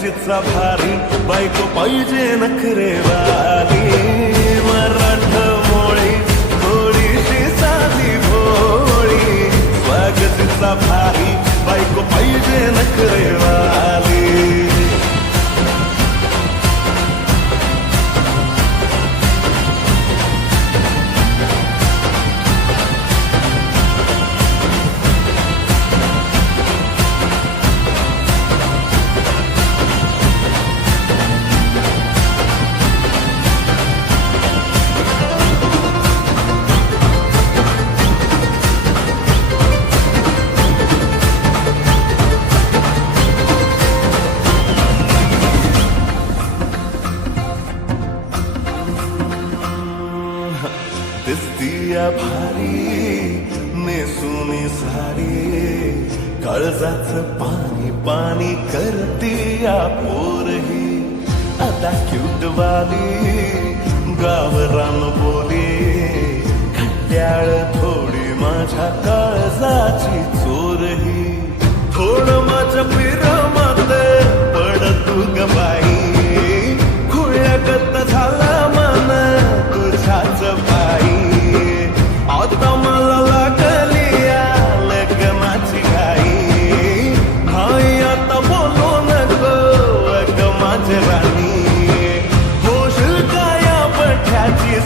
गचिचा भारी बायको पाहिजे नखरेवाली मराठमोळी थोडीशी साधी भोळी गचिचा भारी बायको पाहिजे नखरेवाली दिसतीया भारी नेसुनी सारी काळजाचं पाणी पाणी करतीया पोरही आता क्यूटवाली गावरान बोली खट्याळ थोडी माझ्या काळजाची चोरही थोडं माझ्या प्रेमात पड तू ग बाई खुळ्यागत झाला मन तुझ्याच पायी आता मला लागली लग्नाची घाई भाई आता बोलू नको ग माझी राणी होशील का या पठ्याची